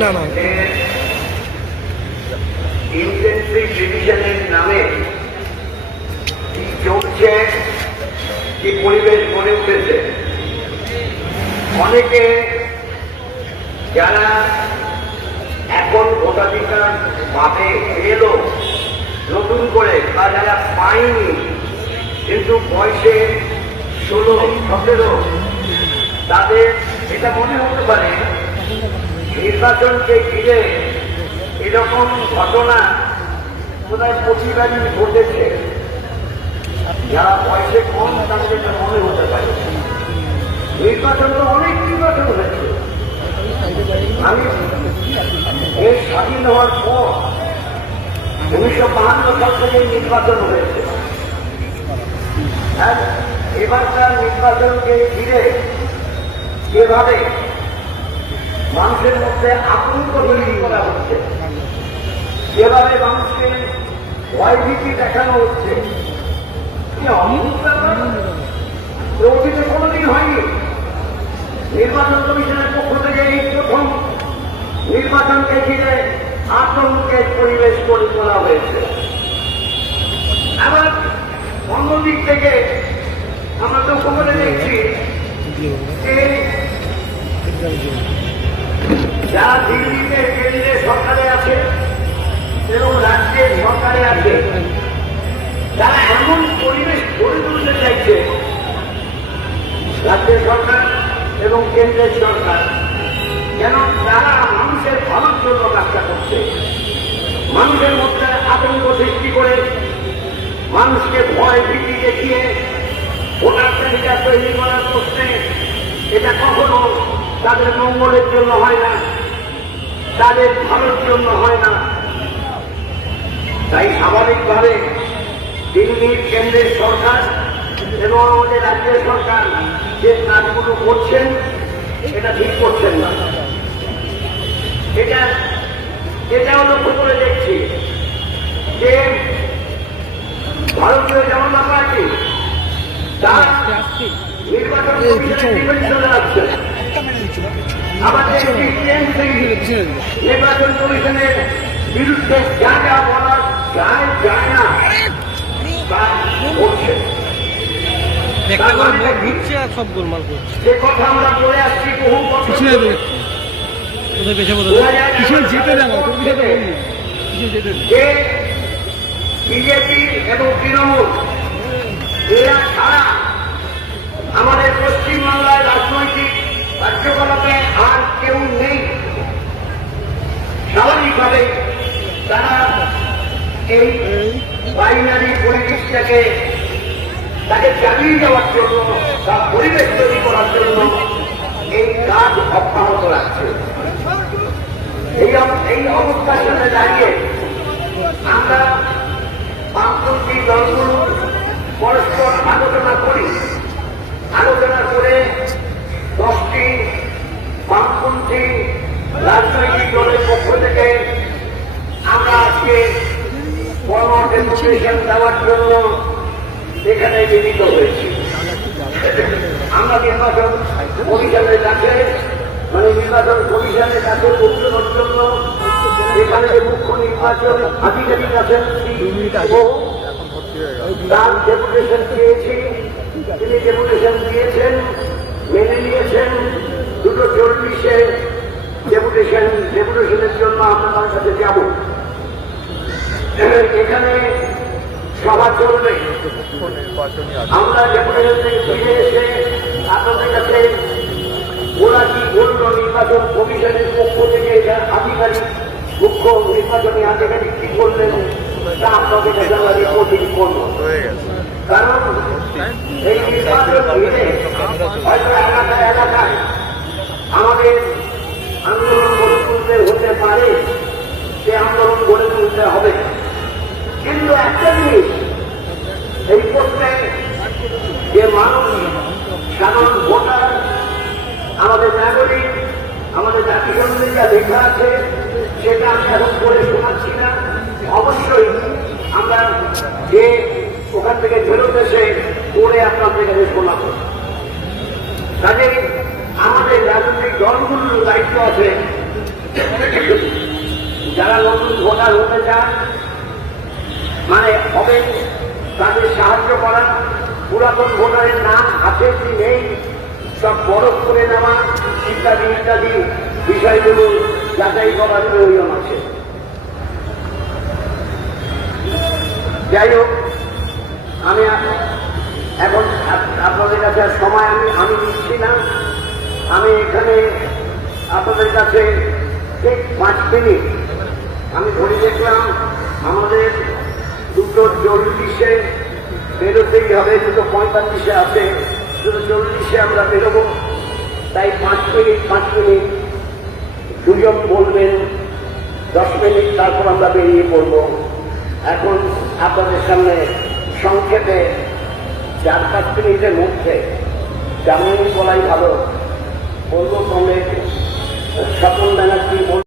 না না ইনটেনসিভ রিভিশনের নামে কি চলছে, কি পরিবেশ গড়ে উঠেছে। অনেকে যারা এখন ভোটাধিকার পাবে এলো নতুন করে, বা যারা পায়নি কিন্তু বয়সে 16-17, তাদের এটা মনে হতে পারে নির্বাচনকে ঘিরে এরকম ঘটনা কোথায় প্রতিবারই ঘটেছে। যারা বয়সে কম তাদের এটা মনে হতে পারে। নির্বাচন তো অনেক নির্বাচন হয়েছে। আমি এই স্বাধীন হওয়ার পর 1952 সাল থেকে নির্বাচন হয়েছে। আর এবারকার নির্বাচনকে ঘিরে যেভাবে মানুষের মধ্যে আতঙ্ক তৈরি করা হচ্ছে, যেভাবে মানুষকে ভয়ভীতি দেখানো হচ্ছে, অতীতে কোনোদিন হয়নি। নির্বাচন কমিশনের পক্ষ থেকে এই প্রথম নির্বাচনকে ঘিরে আতঙ্কের পরিবেশ তৈরি করা হয়েছে। আবার অন্যদিক থেকে আমরা তো খবরে দেখছি যে যারা দিল্লিতে কেন্দ্রের সরকারে আছে এবং রাজ্যের সরকারে আছে, তারা এমন পরিবেশ গড়ে তুলতে চাইছে, রাজ্যের সরকার এবং কেন্দ্রের সরকার, যেন তারা মানুষের ভালোর জন্য কাজটা করছে। মানুষের মধ্যে আতঙ্ক সৃষ্টি করে, মানুষকে ভয় ভীতি দেখিয়ে ভোটার তালিকা তৈরি করার প্রশ্নে এটা কখনো তাদের মঙ্গলের জন্য হয় না, তাদের ভালোর জন্য হয় না। তাই স্বাভাবিকভাবে দিল্লির কেন্দ্রের সরকার এবং আমাদের রাজ্যের সরকার যে কাজগুলো করছেন এটা ঠিক করছেন না। এটাও লক্ষ্য করে দেখছি যে ভারতীয় জনতা পার্টি তার নির্বাচন চলে যাচ্ছে। আমাদের নির্বাচন কমিশনের বিরুদ্ধে যা যা বলা যায় না তা করছে। সে কথা আমরা বলে আসছি বহু বিজেপি এবং তৃণমূল এরা ছাড়া আমাদের পশ্চিমবাংলায় রাজনৈতিক কার্যকলাপে আর কেউ নেই। স্বাভাবিকভাবে তারা এই বাইনারি পরিবেশটাকে তাকে চালিয়ে যাওয়ার জন্য, তার পরিবেশ তৈরি করার জন্য এই কাজ অব্যাহত রাখছে। এই অবস্থার সাথে দাঁড়িয়ে আমরা বামপন্থী দলগুলো পরস্পর আলোচনা করি। আলোচনা করে 10টি বামপন্থী রাজনৈতিক দলের পক্ষ থেকে আমরা আজকে ডেপুটেশন দেওয়ার জন্য এখানে মিলিত হয়েছি। আমরা নির্বাচন কমিশনের কাছে, নির্বাচন কমিশনের কাছে পৌঁছানোর জন্য এখানে যে মুখ্য নির্বাচন আধিকারিক আছেন তার ডেপুটেশন পেয়েছি। তিনি ডেপুটেশন দিয়েছেন, মেনে নিয়েছেন। 2:40-এ ডেপুটেশনের জন্য আমরা তার কাছে যাব। এখানে সভা চলবে। আমরা ডেপুটেশন থেকে ফিরে এসে আপনাদের কাছে ওরা কি বলল, নির্বাচন কমিশনের পক্ষ থেকে আধিকারিক, মুখ্য নির্বাচনী আধিকারিক কি করলেন তা আপনাদের কাছে আমরা রিপোর্টিং করব। কারণ এই নির্বাচন ঘিরে হয়তো এলাকায় আমাদের আন্দোলন গড়ে তুলতে হতে পারে, সে আন্দোলন গড়ে তুলতে হবে। কিন্তু একটা জিনিস এই প্রশ্নে যে মানুষ, সাধারণ ভোটার, আমাদের নাগরিক, আমাদের জাতিসংঘে যা লেখা আছে সেটা আমি এখন পড়ে শোনাচ্ছি না। অবশ্যই আমরা যে ওখান থেকে ফেরত এসে পড়ে আপনাদের কাছে শোনাব। কাজে আমাদের রাজনৈতিক দলগুলোর দায়িত্ব আছে যারা নতুন ভোটার হতে চান মানে হবে তাদের সাহায্য করা, পুরাতন ভোটারের নাম আছে কি নেই সব বরফ করে নেওয়া ইত্যাদি ইত্যাদি বিষয়গুলো যাচাই করার প্রয়োজন আছে। যাই হোক, আমি এখন আপনাদের কাছে সময় আমি দিচ্ছি না। আমি এখানে আপনাদের কাছে ঠিক 5 মিনিট আমি ধরে দেখলাম আমাদের 2:40 বেরোতেই হবে, 2:45 আছে, 2:40 আমরা বেরোবো। তাই 5 মিনিট দুজন বলবেন, 10 মিনিট তারপর আমরা বেরিয়ে পড়বো। এখন আপনাদের সামনে সংক্ষেপে 4-5 মিনিটের মধ্যে যেমনই বলাই ভালো বলবো। কমরেড স্বপন ব্যানার্জি